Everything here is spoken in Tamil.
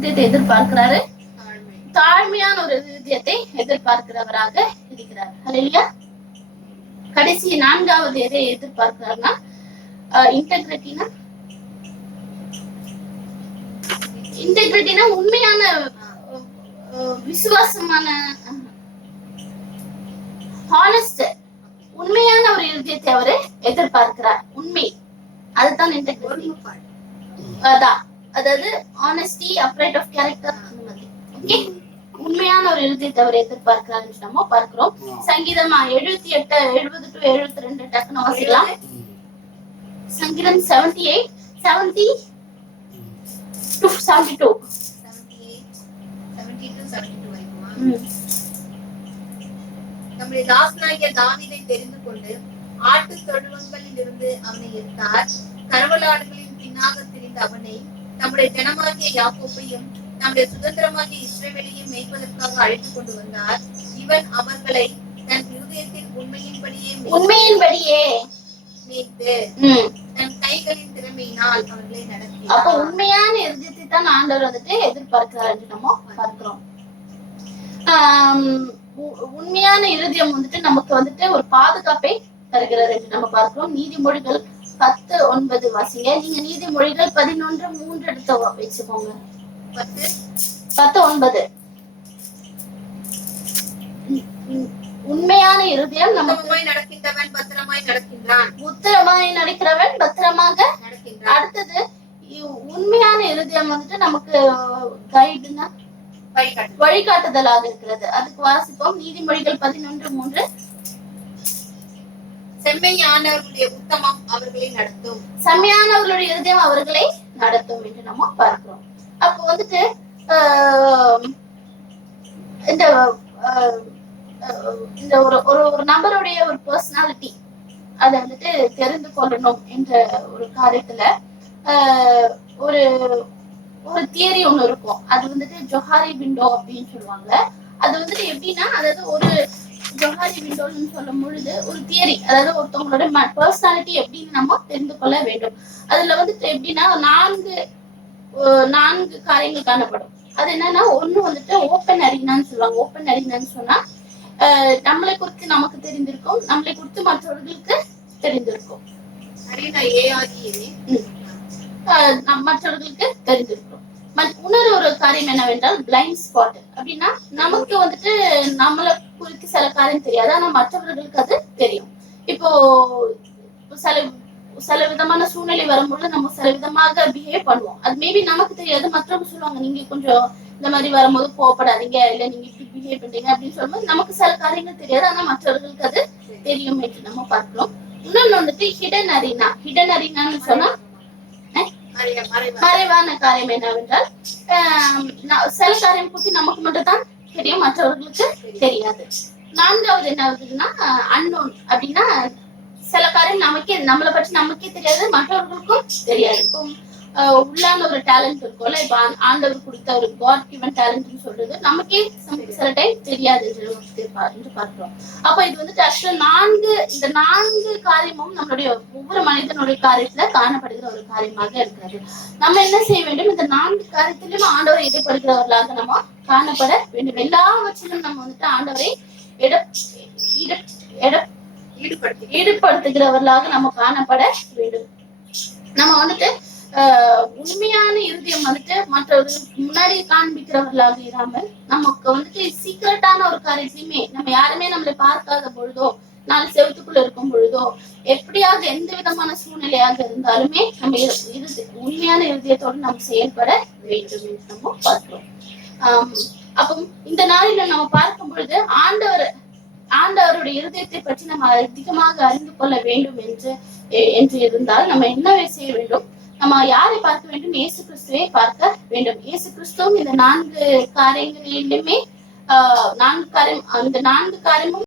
இருதயத்தை எதிர்பார்க்கிறாரு. தாழ்மையான ஒரு இருதயத்தை எதிர்பார்க்கிறவராக இருக்கிறார். ஹல்லேலூயா. கடைசி 4வது எதை எதிர்பார்க்கிறார்னா இன்டெகிரிட்டினா உண்மையான விசுவாசமான ஹானஸ்ட் உண்மையான ஒரு இருதயத்தை அவரு எதிர்பார்க்கிறார். உண்மை அதுதான் இன்டெகிரிட்டி. அதாவது honesty, upright of character, okay, உண்மையான ஒரு இருதயத்தை அவர் எதிர்பார்க்கிறார் என்று நம்ம பார்க்கிறோம். சங்கீதம் 78 70 to 72 டக்குன்னு வாசிக்கலாம். சங்கீதம் 78 70 to 72 நம்முடைய தாசனாகிய தாவீதை தெரிந்து கொண்டு ஆட்டு தொழுவங்களில் இருந்து அவனை எடுத்தார். கரவலாடுகளின் பின்னாக திரிந்த அவனை நம்முடைய ஜனமாகிய யாக்கோபையும் நம்முடைய சுதந்திரமாகிய இஸ்ரவேலையும் மேய்ப்பதற்காக அழைத்துக் கொண்டு வந்தார். இவன் அவர்களை தன் இருதயத்தின் உண்மையின்படியே மேய்த்து தன் கைகளின் திறமையினால் அவர்களை நடத்தி. அப்ப உண்மையான இருதயத்தை தான் ஆண்டவர் வந்துட்டு எதிர்பார்க்கிறார் என்று நம்ம பார்க்கிறோம். உண்மையான இருதயம் வந்துட்டு நமக்கு வந்துட்டு ஒரு பாதுகாப்பை தருகிறது என்று நம்ம பார்க்கிறோம். நீதிமொழிகள் 10:9 வாசிங்க. நீங்க நீதிமொழிகள் 11:3 எடுத்து வச்சுக்கோங்க. 10:9 உண்மையான இருதயம் நமக்கு நடக்கின்றவன் பத்திரமாய் நடக்கின்றான். உத்தரமாய் நடக்கிறவன் பத்திரமாக நடக்கின்றான். அடுத்தது உண்மையான இருதயம் வந்துட்டு நமக்கு கைடுனா வழிகாட்டுதலாக இருக்கிறது. அதுக்கு வாசிப்போம். நீதிமொழிகள் 11:3 செம்மையானவர்களுடைய உத்தமம் அவர்களை நடத்தும். செம்மையானவர்களுடைய இருதயம் அவர்களை நடத்தும் என்று நம்ம பார்க்கிறோம். அப்போ வந்துட்டு இந்த ஒரு நபருடைய ஒரு பர்சனாலிட்டி அதை வந்துட்டு தெரிந்து கொள்ளணும் என்ற ஒரு காரியத்துல ஒரு ஒரு தியரி ஒண்ணு இருக்கும். அது வந்துட்டு ஜொஹாரி விண்டோ அப்படின்னு சொல்லுவாங்க. அது வந்துட்டு எப்படின்னா, அதாவது ஒரு ஜொஹாரி விண்டோன்னு சொல்லும் பொழுது ஒரு தியரி, அதாவது ஒருத்தவங்களோட பர்சனாலிட்டி எப்படின்னு நம்ம தெரிந்து கொள்ள வேண்டும். அதுல வந்துட்டு எப்படின்னா நான்கு காரியங்கள் காணப்படும். அது என்னன்னா, ஒண்ணு வந்துட்டு ஓப்பன் அரினான்னு சொல்லுவாங்க. ஓப்பன் அரினான்னு சொன்னா நம்மளை குறித்து நமக்கு தெரிந்திருக்கும், நம்மளை குறித்து மற்றவர்களுக்கு தெரிந்திருக்கும். மற்றவர்களுக்கு தெரிந்திருக்கும். இன்னொரு ஒரு காரியம் என்னவென்றால் பிளைண்ட் ஸ்பாட். அப்படின்னா நமக்கு வந்துட்டு நம்மளை குறித்து சில காரியம் தெரியாது, ஆனா மற்றவர்களுக்கு அது தெரியும். இப்போ சில விதமான சூழ்நிலை வரும்போது நம்ம சில விதமாக பிஹேவ் பண்ணுவோம். அது மேபி நமக்கு தெரியாது, மற்றவங்க சொல்லுவாங்க நீங்க கொஞ்சம் இந்த மாதிரி வரும்போது கோவப்படாதீங்க, இல்ல நீங்க இப்படி பிஹேவ் பண்றீங்க அப்படின்னு சொல்லும்போது நமக்கு சில காரியங்கள் தெரியாது, ஆனா மற்றவர்களுக்கு அது தெரியும் என்று நம்ம பார்க்கிறோம். இன்னொன்னு வந்துட்டு ஹிடன் அரினான்னு சொன்னா மறைவான காரியம் என்னவென்றால் சில காரியம் பத்தி நமக்கு மட்டும் தான் தெரியும், மற்றவர்களுக்கு தெரியாது. 4வது என்ன ஆகுதுன்னா அன்னோன். அப்படின்னா சில காரியம் நம்மளை பற்றி நமக்கே தெரியாது, மற்றவர்களுக்கும் தெரியாது. இப்போ உள்ளான ஒரு டேலண்ட் இருக்கும்ல, இப்ப ஆண்டவர் கொடுத்த ஒரு காட் கிவன் டேலண்ட்னு சொல்றது நமக்கே சில டைம் தெரியாது என்று பார்க்கிறோம். அப்ப இது வந்துட்டு ஆக்சுவலா இந்த 4 காரியமும் நம்மளுடைய ஒவ்வொரு மனிதனுடைய காரியத்துல காணப்படுகிற ஒரு காரியமாக இருக்கிறது. நம்ம என்ன செய்ய வேண்டும்? இந்த 4 காரியத்திலும் ஆண்டவரை ஈடுபடுகிறவர்களாக நம்ம காணப்பட வேண்டும். எல்லாவற்றிலும் நம்ம வந்துட்டு ஆண்டவரை ஈடுபடுத்துகிறவர்களாக நம்ம காணப்பட வேண்டும். நம்ம வந்துட்டு உண்மையான இருதயம் வந்துட்டு மற்றவர்களுக்கு முன்னாடி காண்பிக்கிறவர்களாக இராமல், நமக்கு வந்துட்டு சீக்கிரட்டான ஒரு காரியத்தையுமே நம்ம யாருமே நம்மளை பார்க்காத பொழுதோ, 4 செவத்துக்குள்ள இருக்கும் பொழுதோ, எப்படியாக எந்த விதமான சூழ்நிலையாக இருந்தாலுமே நம்ம உண்மையான இருதயத்தோடு நம்ம செயல்பட வேண்டும் என்று நம்ம பார்க்கிறோம். அப்போ இந்த நாளில நம்ம பார்க்கும் பொழுது ஆண்டவருடைய இருதயத்தை பற்றி நம்ம அதிகமாக அறிந்து கொள்ள வேண்டும் என்று இருந்தால் நம்ம என்ன செய்ய வேண்டும்? நம்ம யாரை பார்க்க வேண்டும்? இயேசு கிறிஸ்துவை பார்க்க வேண்டும். இயேசு கிறிஸ்துவும் இந்த 4 காரியங்களிலுமே அந்த 4 காரியமும்